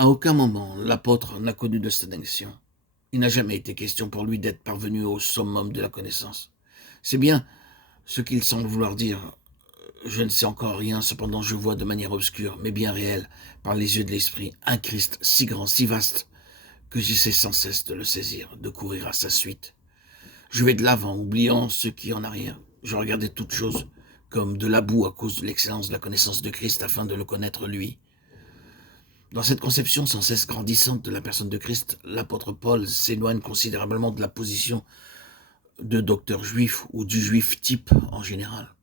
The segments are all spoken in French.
À aucun moment, l'apôtre n'a connu de stagnation. Il n'a jamais été question pour lui d'être parvenu au summum de la connaissance. C'est bien ce qu'il semble vouloir dire. Je ne sais encore rien, cependant je vois de manière obscure, mais bien réelle, par les yeux de l'esprit, un Christ si grand, si vaste, que j'essaie sans cesse de le saisir, de courir à sa suite. Je vais de l'avant, oubliant ce qui est en arrière. Je regardais toutes choses comme de la boue à cause de l'excellence de la connaissance de Christ afin de le connaître lui. Dans cette conception sans cesse grandissante de la personne de Christ, l'apôtre Paul s'éloigne considérablement de la position de docteur juif ou du juif type en général.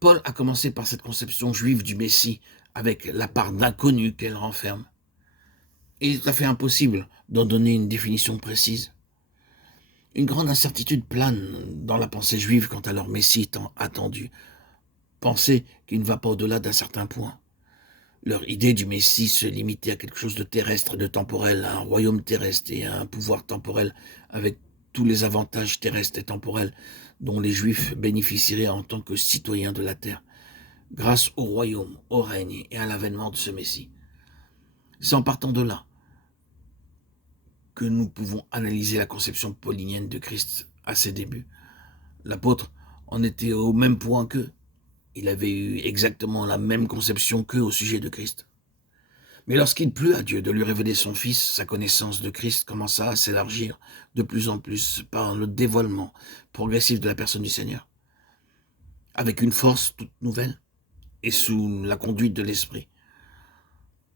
Paul a commencé par cette conception juive du Messie avec la part d'inconnu qu'elle renferme. Il est tout à fait impossible d'en donner une définition précise. Une grande incertitude plane dans la pensée juive quant à leur Messie tant attendu, pensée qui ne va pas au-delà d'un certain point. Leur idée du Messie se limitait à quelque chose de terrestre et de temporel, à un royaume terrestre et à un pouvoir temporel avec tous les avantages terrestres et temporels dont les Juifs bénéficieraient en tant que citoyens de la terre, grâce au royaume, au règne et à l'avènement de ce Messie. C'est en partant de là que nous pouvons analyser la conception paulinienne de Christ à ses débuts. L'apôtre en était au même point qu'eux. Il avait eu exactement la même conception qu'eux au sujet de Christ. Mais lorsqu'il plut à Dieu de lui révéler son Fils, sa connaissance de Christ commença à s'élargir de plus en plus par le dévoilement progressif de la personne du Seigneur, avec une force toute nouvelle et sous la conduite de l'Esprit.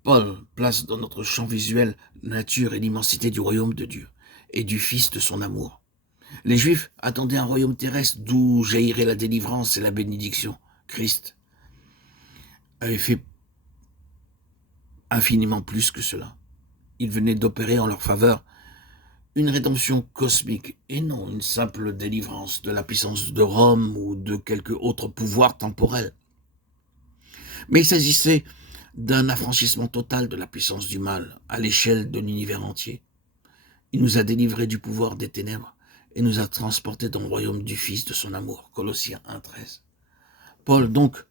Paul place dans notre champ visuel la nature et l'immensité du royaume de Dieu et du Fils de son amour. Les Juifs attendaient un royaume terrestre d'où jaillirait la délivrance et la bénédiction. Christ avait fait infiniment plus que cela. Il venait d'opérer en leur faveur une rédemption cosmique et non une simple délivrance de la puissance de Rome ou de quelque autre pouvoir temporel. Mais il s'agissait d'un affranchissement total de la puissance du mal à l'échelle de l'univers entier. Il nous a délivrés du pouvoir des ténèbres et nous a transportés dans le royaume du Fils de son amour. Colossiens 1,13. Paul, donc,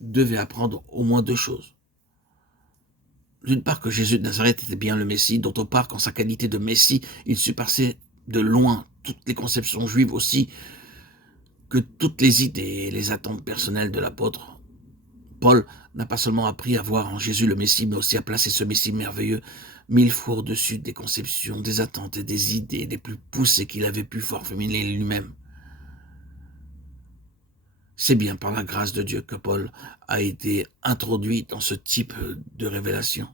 devait apprendre au moins deux choses. D'une part, que Jésus de Nazareth était bien le Messie, d'autre part, qu'en sa qualité de Messie, il surpassait de loin toutes les conceptions juives aussi que toutes les idées et les attentes personnelles de l'apôtre. Paul n'a pas seulement appris à voir en Jésus le Messie, mais aussi à placer ce Messie merveilleux 1000 fois au-dessus des conceptions, des attentes et des idées les plus poussées qu'il avait pu formuler lui-même. C'est bien par la grâce de Dieu que Paul a été introduit dans ce type de révélation.